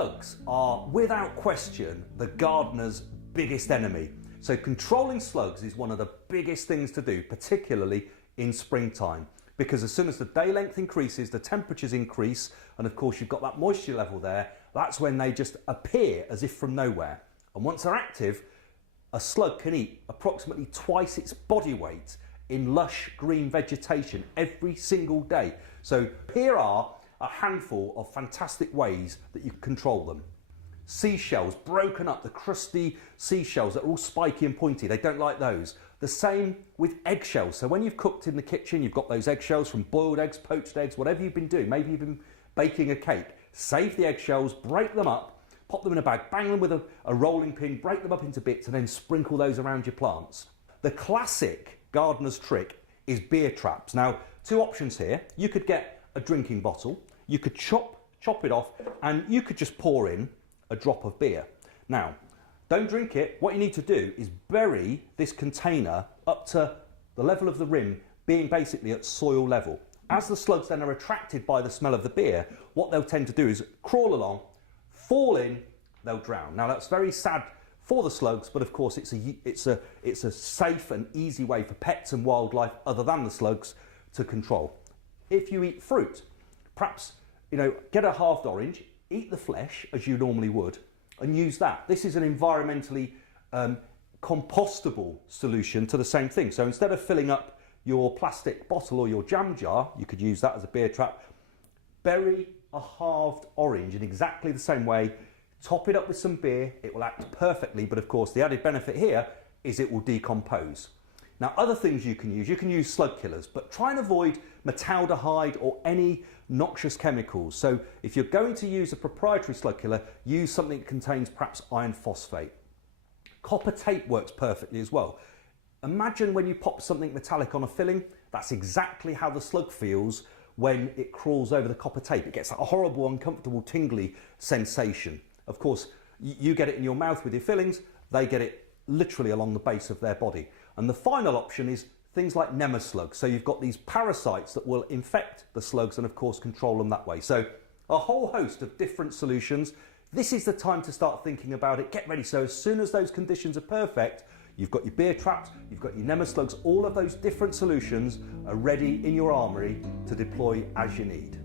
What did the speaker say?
Slugs are, without question, the gardener's biggest enemy. So controlling slugs is one of the biggest things to do, particularly in springtime, because as soon as the day length increases, the temperatures increase, and of course you've got that moisture level there, that's when they just appear as if from nowhere. And once they're active, a slug can eat approximately twice its body weight in lush green vegetation every single day. So here are a handful of fantastic ways that you control them. Seashells, broken up, the crusty seashells that are all spiky and pointy, they don't like those. The same with eggshells. So when you've cooked in the kitchen, you've got those eggshells from boiled eggs, poached eggs, whatever you've been doing, maybe you've been baking a cake. Save the eggshells, break them up, pop them in a bag, bang them with a rolling pin, break them up into bits, and then sprinkle those around your plants. The classic gardener's trick is beer traps. Now, two options here. You could get a drinking bottle, you could chop it off, and you could just pour in a drop of beer. Now, don't drink it. What you need to do is bury this container up to the level of the rim, being basically at soil level. As the slugs then are attracted by the smell of the beer, what they'll tend to do is crawl along, fall in, they'll drown. Now, that's very sad for the slugs, but of course it's a safe and easy way for pets and wildlife other than the slugs to control. If you eat fruit, perhaps get a halved orange, eat the flesh as you normally would, and use that. This is an environmentally compostable solution to the same thing. So instead of filling up your plastic bottle or your jam jar, you could use that as a beer trap. Bury a halved orange in exactly the same way, top it up with some beer, it will act perfectly, but of course the added benefit here is it will decompose. Now, other things you can use slug killers, but try and avoid metaldehyde or any noxious chemicals. So if you're going to use a proprietary slug killer, use something that contains perhaps iron phosphate. Copper tape works perfectly as well. Imagine when you pop something metallic on a filling, that's exactly how the slug feels when it crawls over the copper tape. It gets that horrible, uncomfortable, tingly sensation. Of course, you get it in your mouth with your fillings, they get it literally along the base of their body. And the final option is things like nemaslugs. So you've got these parasites that will infect the slugs and of course control them that way. So a whole host of different solutions. This is the time to start thinking about it. Get ready. So as soon as those conditions are perfect, you've got your beer traps, you've got your nemaslugs, all of those different solutions are ready in your armoury to deploy as you need.